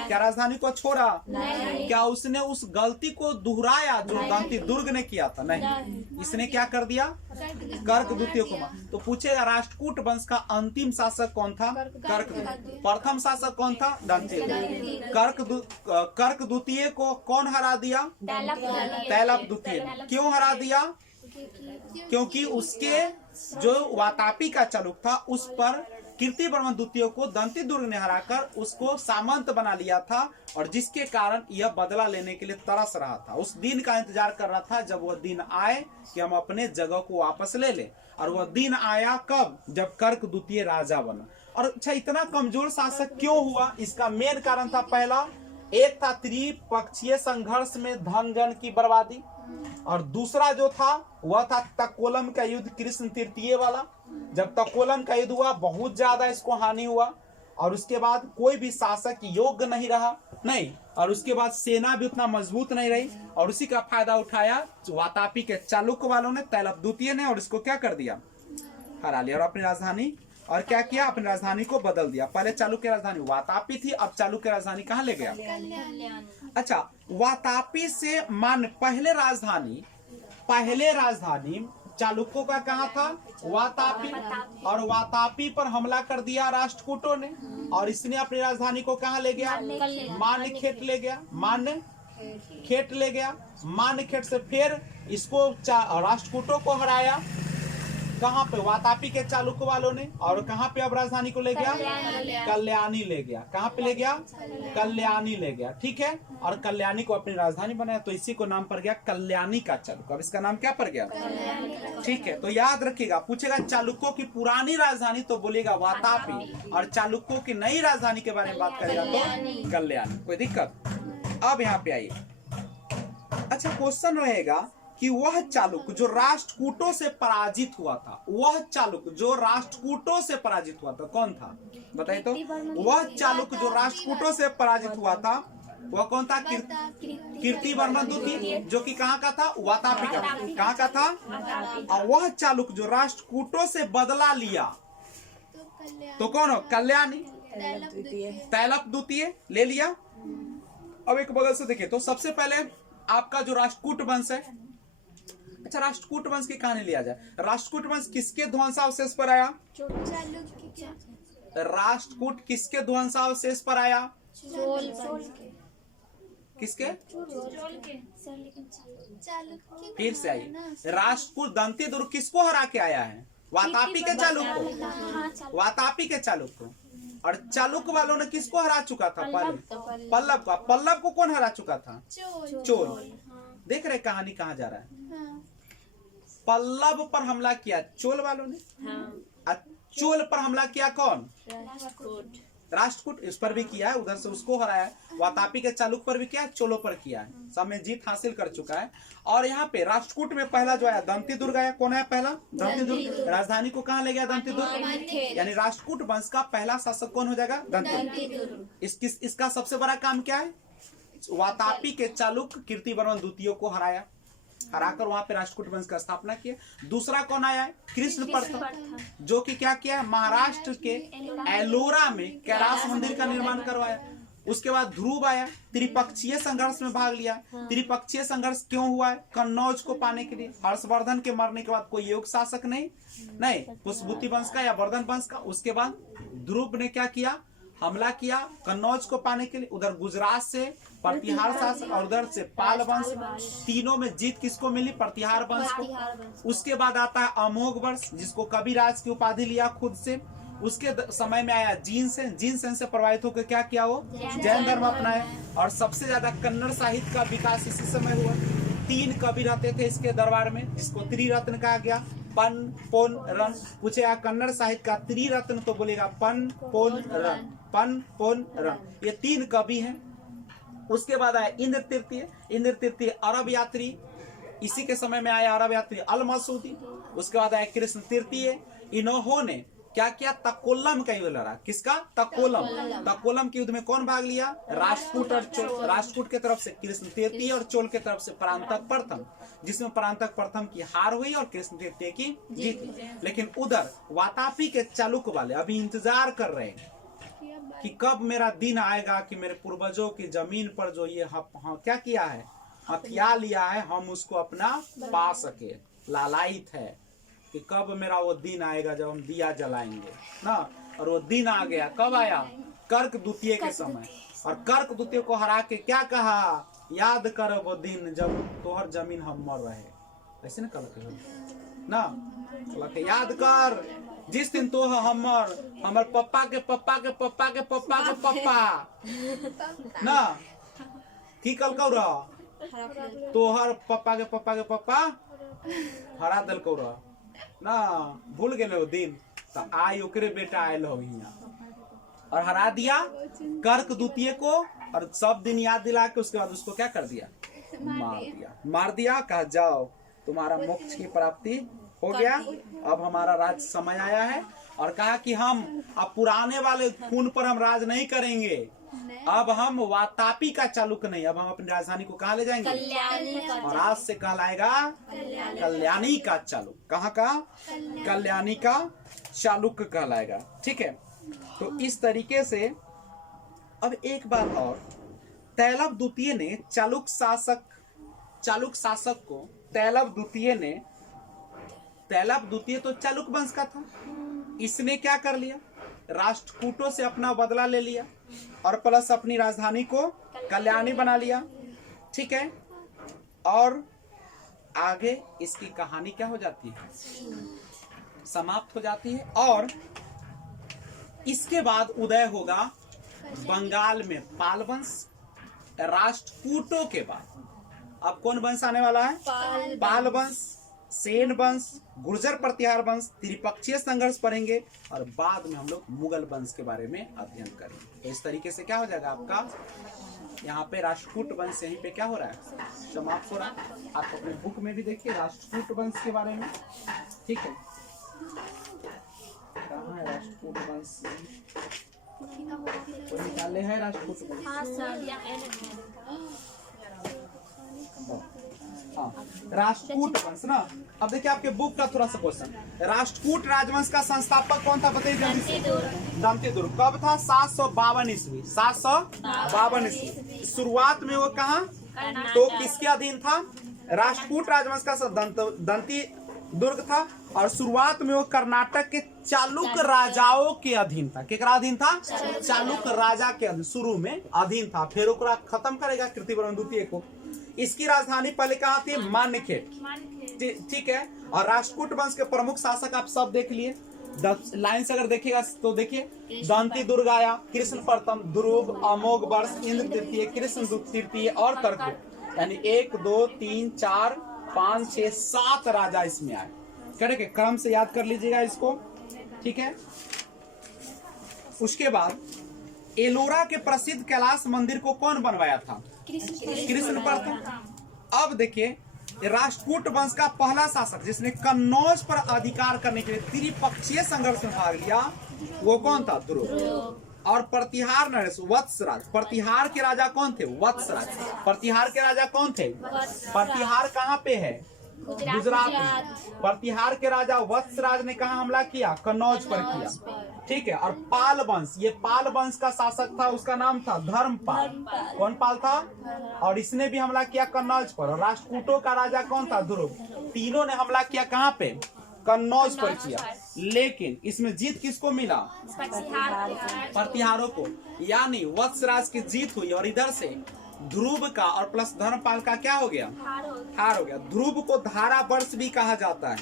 क्या राजधानी को छोड़ा, क्या उसने उस गलती को दोहराया जो दंती दुर्ग ने किया था, नहीं, इसने क्या कर दिया, कर्क द्वितीय को। तो पूछेगा राष्ट्रकूट वंश का अंतिम शासक कौन था, कर्क। प्रथम शासक कौन था, दंती। कर्क द्वितीय को कौन हरा दिया, तैलप द्वितीय। क्यों हरा दिया, क्योंकि उसके जो वातापी का चालुक था उस पर कीर्तिवर्मन द्वितीय को दंती दुर्ग ने हराकर उसको सामंत बना लिया था, और जिसके कारण यह बदला लेने के लिए तरस रहा था। उस दिन का इंतजार कर रहा था जब वह दिन आए कि हम अपने जगह को वापस ले लें, और वह दिन आया कब, जब कर्क द्वितीय राजा बना। और अच्छा, इतना कमजोर शासक क्यों हुआ, इसका मेन कारण था, पहला एक था त्रिपक्षीय संघर्ष में धन जन की बर्बादी, और दूसरा जो था वह था तकोलम का युद्ध कृष्ण तृतीय वाला। जब तकोलम का युद्ध हुआ बहुत ज्यादा इसको हानि हुआ, और उसके बाद कोई भी शासक योग्य नहीं रहा, नहीं, और उसके बाद सेना भी उतना मजबूत नहीं रही, और उसी का फायदा उठाया वातापी के चालुक वालों ने, तैलप द्वितीय ने, और इसको क्या कर दिया, हरा लिया, और अपनी राजधानी, और क्या किया, अपनी राजधानी को बदल दिया। पहले चालुक की राजधानी वातापी थी, अब चालुक की राजधानी कहाँ ले गया, अच्छा, वातापी से पहले राजधानी चालुक्यों का कहाँ था, वातापी, और वातापी पर हमला कर दिया राष्ट्रकूटों ने, और इसने अपनी राजधानी को कहाँ ले गया, मान्यखेट ले गया, मान्यखेट ले गया। मान्यखेट से फिर इसको राष्ट्रकूटों को हराया, कहाँ पे, वातापी के चालुक वालों ने, और कहाँ पे अब राजधानी को ले गया, कल्याणी ले गया। कहाँ पे ले गया, कल्याणी ले गया, ठीक है, और कल्याणी को अपनी राजधानी बनाया, तो इसी को नाम पड़ गया कल्याणी का चालुक। अब इसका नाम क्या पड़ गया, ठीक है। तो याद रखिएगा, पूछेगा चालुक्यों की पुरानी राजधानी तो बोलेगा वातापी, और चालुक्यों की नई राजधानी के बारे में बात करेगा तो कल्याणी। कोई दिक्कत। अब यहाँ पे आइए, अच्छा, क्वेश्चन रहेगा कि वह चालुक जो राष्ट्रकूटों से पराजित हुआ था, वह चालुक जो राष्ट्रकूटों से पराजित हुआ था कौन था, बताइए तो। वह चालुक जो राष्ट्रकूटों से पराजित हुआ था वह कौन था, कीर्तिवर्मन द्वितीय, जो कि कहाँ का था, वातापी का, कहाँ का था। और वह चालुक जो राष्ट्रकूटों से बदला लिया तो कौन हो, कल्याणी, तैलप द्वितीय ले लिया। अब एक बगल से देखिए, तो सबसे पहले आपका जो राष्ट्रकूट वंश है, अच्छा, राष्ट्रकूट वंश की कहानी लिया जाए। राष्ट्रकूट वंश किसके ध्वंसावशेष पर आया, राष्ट्रकूट किसके ध्वंसावशेष पर आया, किसके, फिर से आई, राष्ट्रकूट दंती दुर्ग किसको हरा के आया है, वातापी के चालुक को, वातापी के चालुक को। और चालुक वालों ने किसको हरा चुका था, पल्लव को। पल्लव को कौन हरा चुका था, चोल। देख रहे कहानी कहाँ जा रहा है, पल्लव पर हमला किया चोल वालों ने, चोल पर हमला किया कौन, राष्ट्रकूट, इस पर भी किया है, उधर से उसको हराया है। वातापी के चालुक पर भी किया है, चोलों पर किया है, सब में जीत हासिल कर चुका है। और यहाँ पे राष्ट्रकूट में पहला जो आया दंती दुर्ग आया, कौन आया पहला, दंती दुर्ग। राजधानी को कहाँ ले गया, दंती दुर्ग, यानी राष्ट्रकूट वंश का पहला शासक कौन हो जाएगा, दंती दुर्ग। इसका सबसे बड़ा काम क्या है, वातापी के चालुक कीर्तिवर्मन द्वितीय को हराकर वहां पे राष्ट्रकूट वंश का स्थापना किया। दूसरा कौन आया है, कृष्ण प्रथम, जो कि क्या किया है, महाराष्ट्र के एलोरा में कैलाश मंदिर का निर्माण करवाया। उसके बाद ध्रुव आया, त्रिपक्षीय संघर्ष में भाग लिया। त्रिपक्षीय संघर्ष क्यों हुआ है? कन्नौज को पाने के लिए। हर्षवर्धन के मरने के बाद कोई योग शासक नहीं, पुष्पभूति वंश का या वर्धन वंश का। उसके बाद ध्रुव ने क्या किया? हमला किया कन्नौज को पाने के लिए। उधर गुजरात से प्रतिहार शासक और उधर से पाल वंश, तीनों में जीत किसको मिली? प्रतिहार वंश को। उसके बाद आता है अमोघ वंश, जिसको कविराज की उपाधि लिया खुद से। उसके समय में आया जीनसेन से प्रभावित होकर क्या किया? वो जैन धर्म अपनाया। और सबसे ज्यादा कन्नड़ साहित्य का विकास इसी समय हुआ। 3 कवि रहते थे इसके दरबार में, जिसको त्रिरत्न कहा गया। पन, पोन, रन। पूछेगा कन्नड़ साहित्य का त्रिरत्न तो बोलेगा पन, पोन, रन। पन, पोन, रन, ये 3 कवि हैं। उसके बाद आया इंद्र तृतीय अरब यात्री, इसी के समय में आया अरब यात्री अल मसूदी। उसके बाद आया कृष्ण तृतीय। इन्होंने क्या किया? तकोलम का युद्ध लड़ा। किसका? तकोलम के युद्ध में कौन भाग लिया? राष्ट्रकूट और चोल। राष्ट्रकूट के तरफ से कृष्ण तृतीय और चोल के तरफ से परांतक प्रथम, जिसमें परांतक प्रथम की हार हुई और कृष्ण तृतीय की जीत हुई। लेकिन उधर वातापी के चालुक्य वाले अभी इंतजार कर रहे हैं कि कब मेरा दिन आएगा कि मेरे पूर्वजों की जमीन पर जो ये क्या किया है, हथियार लिया है, हम उसको अपना पा सके। लालायित है कि कब मेरा वो दिन आएगा जब हम दिया जलाएंगे ना। और वो दिन आ गया। कब आया? कर्क द्वितीय के समय। और कर्क द्वितीय को हरा के क्या कहा? याद कर वो दिन जब तोहर जमीन हम मर रहे। ऐसे ना कल ना, याद कर जिस दिन तो हमर पप्पा के पप्पा के पप्पा के पप्पा के पप्पा ना की कल कौ रह तोहर पप्पा के पप्पा के पप्पा हरा दल कौ रह ना। भूल गए वो दिन तो आई ओकरे बेटा आयल हो यहाँ और हरा दिया कर्क द्वितीय को। और सब दिन याद दिला के उसके बाद उसको क्या कर दिया? मार दिया। कहा जाओ तुम्हारा मोक्ष की प्राप्ति हो गया, अब हमारा राज समय आया है। और कहा कि हम अब पुराने वाले खून पर हम राज नहीं करेंगे, अब हम वातापी का चालुक्य नहीं, अब हम अपनी राजधानी को कहाँ ले जाएंगे? और आज से कहलाएगा कल्याणी का चालुक्य। कहाँ का? कल्याणी का चालुक्य कहलाएगा। ठीक है, तो इस तरीके से अब एक बार और तैलव द्वितीय ने चालुक्य शासक को तैलव द्वितीय तो चालुक्य वंश का था, इसने क्या कर लिया? राष्ट्रकूटों से अपना बदला ले लिया और प्लस अपनी राजधानी को कल्याणी बना लिया। ठीक है, और आगे इसकी कहानी क्या हो जाती है? समाप्त हो जाती है। और इसके बाद उदय होगा बंगाल में पाल वंश। राष्ट्रकूटों के बाद अब कौन वंश आने वाला है? पाल वंश, सेन वंश, गुर्जर प्रतिहार वंश, त्रिपक्षीय संघर्ष पढ़ेंगे और बाद में हम लोग मुगल वंश के बारे में अध्ययन करेंगे। तो इस तरीके से क्या हो जाएगा आपका यहाँ पे राष्ट्रकूट वंश यहीं पे क्या हो रहा है? समाप्त हो रहा है। आप अपने बुक में भी देखिए राष्ट्रकूट वंश के बारे में। ठीक है, कहाँ है राष्ट्रकूट वंश? तो निकाले हैं राष्ट्रकूट वंश। हाँ, राष्ट्रकूट वंश ना। अब देखिए आपके बुक का थोड़ा सा क्वेश्चन, राष्ट्रकूट राजवंश का संस्थापक कौन था बताइए जल्दी से? दंतीदुर्ग। कब था? 752 ईस्वी। 752 ईस्वी। शुरुआत में वो कहा तो किसके अधीन था? राष्ट्रकूट राजवंश का दंतीदुर्ग था और शुरुआत में वो कर्नाटक के चालुक्य राजाओं के अधीन था। केकरा अधीन था? चालुक्य राजा के अधीन शुरू में अधीन था। फिर ओकरा खत्म करेगा कीर्तिवर्मन द्वितीय को। इसकी राजधानी पहले कहाँ थी? मान्यखेड़। ठीक है, और राष्ट्रकूट वंश के प्रमुख शासक आप सब देख लिए। लाइन से अगर देखिएगा तो देखिए दंतीदुर्ग आया, कृष्ण प्रथम, ध्रुव, अमोघ वर्ष, इंद्र तृतीय, कृष्ण तृतीय और कर्कवृत। यानी 1 2 3 4 5 6 7 राजा इसमें आए। करेक्ट है, क्रम से याद कर लीजिएगा इसको। ठीक है, उसके बाद एलोरा के प्रसिद्ध कैलाश मंदिर को कौन बनवाया था? कृष्ण प्रथम। अब देखिए राष्ट्रकूट वंश का पहला शासक जिसने कन्नौज पर अधिकार करने के लिए त्रिपक्षीय संघर्ष में भाग लिया वो कौन था? ध्रुव। और प्रतिहार नरेश वत्सराज। प्रतिहार के राजा कौन थे? वत्सराज। प्रतिहार के राजा कौन थे? प्रतिहार कहाँ पे है? गुजरात में। प्रतिहार के राजा वत्सराज ने कहा हमला किया? कन्नौज पर किया। ठीक है। और पाल वंश, ये पाल वंश का शासक था, उसका नाम था धर्मपाल। कौन पाल था? और इसने भी हमला किया कन्नौज पर। और राष्ट्रकूटों का राजा कौन था? ध्रुव। तीनों ने हमला किया कहाँ पे? कन्नौज पर किया। लेकिन इसमें जीत किसको मिला? प्रतिहारों को, यानी वत्सराज की जीत हुई। और इधर से ध्रुव का और प्लस धर्मपाल का क्या हो गया? हार हो गया। ध्रुव को धारा वर्ष भी कहा जाता है।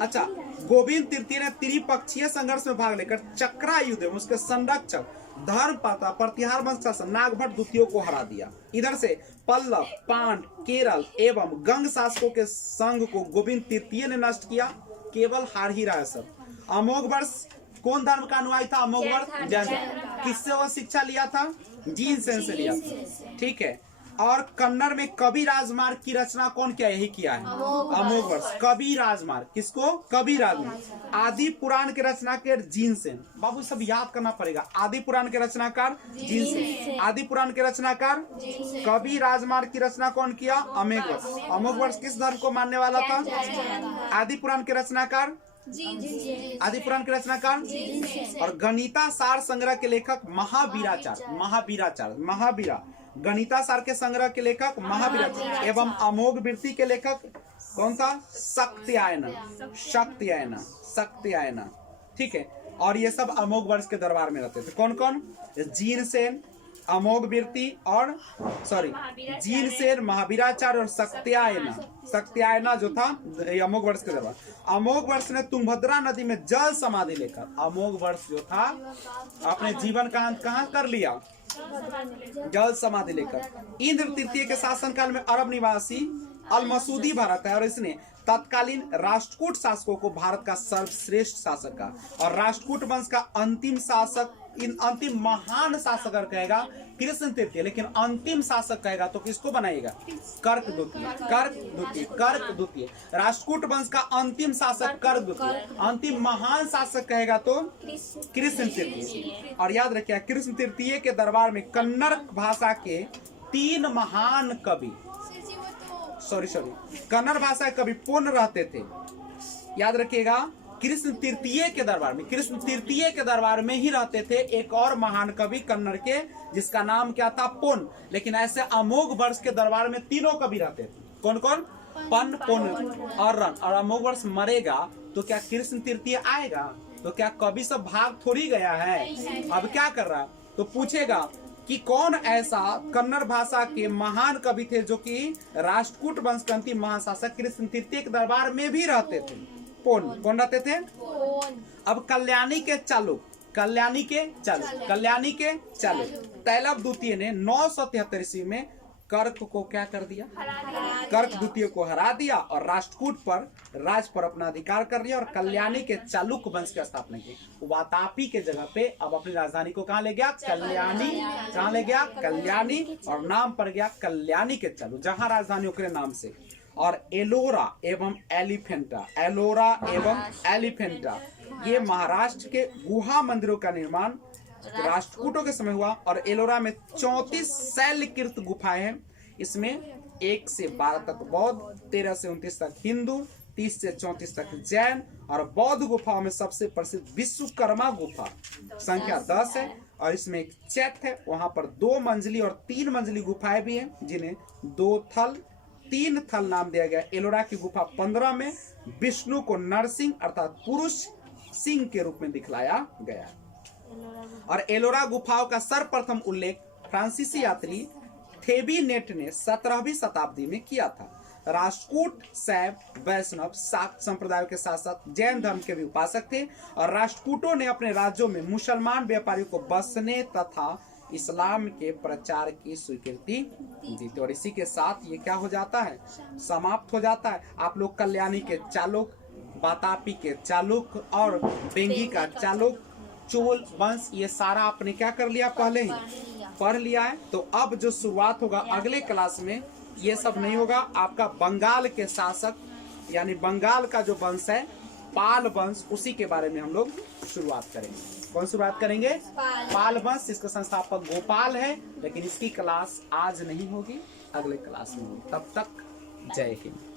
अच्छा, गोविंद तृतीय ने त्रिपक्षीय संघर्ष में भाग लेकर चक्रा युद्ध में उसके संरक्षक धर्मपाल प्रतिहार वंश का नागभट्ट द्वितीय को हरा दिया। इधर से पल्लव, पांड, केरल एवं गंग शासकों के संघ को गोविंद तृतीय ने नष्ट किया। केवल हार ही रहा है सब। अमोघ वर्ष कौन धर्म का अनुयायी था? अमोघ वर्ष जैन। किससे वह शिक्षा लिया था? जीनसेन से लिया। ठीक है। और कन्नड़ में कवि राजमार्ग की रचना कौन किया? यही किया है अमोघ वर्ष। कवि राजमार्ग किसको? कवि राजमार्ग। आदि पुराण के रचनाकार जीनसेन। बाबू सब याद करना पड़ेगा। आदि पुराण के रचनाकार जीनसेन। आदि पुराण के रचनाकार कवि राजमार्ग की रचना कौन किया? अमोघ वर्ष। अमोघ वर्ष किस धर्म को मानने वाला था? आदि पुराण के रचनाकार आदि पुराण के रचनाकार और गणिता सार संग्रह के लेखक महावीरा। गणिता सार के संग्रह के लेखक महावीरा एवं अमोघ वृत्ति के लेखक कौन था? शक्तियायना। ठीक है। और ये सब अमोघ वर्ष के दरबार में रहते थे। कौन कौन? जीनसेन, अमोघ वृत्ति और जीनसेन, महावीराचार्य और शक्तियायना जो था अमोघ वर्ष के दरबार। अमोघ वर्ष ने तुंगभद्रा नदी में जल समाधि लेकर, अमोघ वर्ष जो था अपने जीवन का अंत कहाँ कर लिया? जल समाधि लेकर। इंद्र तृतीय के शासनकाल में अरब निवासी अल मसूदी भारत है और इसने तत्कालीन राष्ट्रकूट शासकों को भारत का सर्वश्रेष्ठ शासक कहा। और राष्ट्रकूट वंश का अंतिम शासक, अंतिम महान शासक अगर कहेगा कृष्ण तृतीय, लेकिन अंतिम शासक कहेगा तो किसको बनाएगा? कर्क द्वितीय। राष्ट्रकूट वंश का अंतिम शासक कर्क द्वितीय। अंतिम महान शासक कहेगा तो कृष्ण तृतीय। और याद रखिए कृष्ण तृतीय के दरबार में कन्नड़ भाषा के 3 महान कवि कन्नड़ भाषा के कवि पूर्ण रहते थे। याद रखिएगा कृष्ण तृतीय के दरबार में ही रहते थे एक और महान कवि कन्नड़ के, जिसका नाम क्या था? पुन। लेकिन ऐसे अमोघ वर्ष के दरबार में 3 कवि रहते थे। कौन कौन? पन, पुन और रन। और अमोघ वर्ष मरेगा तो क्या कृष्ण तृतीय आएगा? तो क्या कवि सब भाग थोड़ी गया है? अब क्या कर रहा? तो पूछेगा कि कौन ऐसा कन्नड़ भाषा के महान कवि थे जो कि राष्ट्रकूट वंश के अंतिम महाशासक कृष्ण तृतीय के दरबार में भी रहते थे? कौन रहते थे? अब कल्याणी के चालुक तैलव द्वितीय ने 973 ईस्वी में कर्क को क्या कर दिया? कर्क द्वितीय को हरा दिया और राष्ट्रकूट पर राज पर अपना अधिकार कर लिया और कल्याणी के चालुक्य वंश की स्थापना की। वातापी के जगह पे अब अपनी राजधानी को कहाँ ले गया? कल्याणी। कहाँ ले गया? कल्याणी। और नाम पड़ गया कल्याणी के चालुक, जहाँ राजधानी ओकरे नाम से। और एलोरा एवं एलिफेंटा ये महाराष्ट्र के गुहा मंदिरों का निर्माण राष्ट्रकूटों के समय हुआ। और एलोरा में 34 शैलकृत गुफाएं हैं। इसमें 1 से 12 तक बौद्ध, 13 से 29 तक हिंदू, 30 से 34 तक जैन। और बौद्ध गुफाओं में सबसे प्रसिद्ध विश्वकर्मा गुफा संख्या 10 है। और इसमें एक चैत्य है, वहां पर 2 मंजिली और 3 मंजिली गुफाएं भी हैं, जिन्हें 2 थल 3 थल नाम दिया गया। एलोरा की गुफा 15 में विष्णु को नरसिंह अर्थात पुरुष सिंह के रूप में दिखलाया गया। और एलोरा गुफाओं का सर्वप्रथम उल्लेख फ्रांसीसी यात्री थेबीनेट ने 17वीं शताब्दी में किया था। राष्ट्रकूट शैव, वैष्णव, शाक्त संप्रदायों के साथ साथ जैन धर्म के भी उपासक थे। और राष्ट्रकूटों ने अपने राज्यों में मुसलमान व्यापारियों को बसने तथा इस्लाम के प्रचार की स्वीकृति दी थी। और इसी के साथ ये क्या हो जाता है? समाप्त हो जाता है। आप लोग कल्याणी के चालुक, वातापी के चालुक और बेंगी का चालुक, चोल वंश, ये सारा आपने क्या कर लिया? पहले ही पढ़ लिया है। तो अब जो शुरुआत होगा अगले क्लास में, ये सब नहीं होगा। आपका बंगाल के शासक यानी बंगाल का जो वंश है पाल वंश, उसी के बारे में हम लोग शुरुआत करेंगे। कौन शुरुआत करेंगे? पाल वंश। इसका संस्थापक गोपाल है, लेकिन इसकी क्लास आज नहीं होगी, अगले क्लास में होगी। तब तक जय हिंद।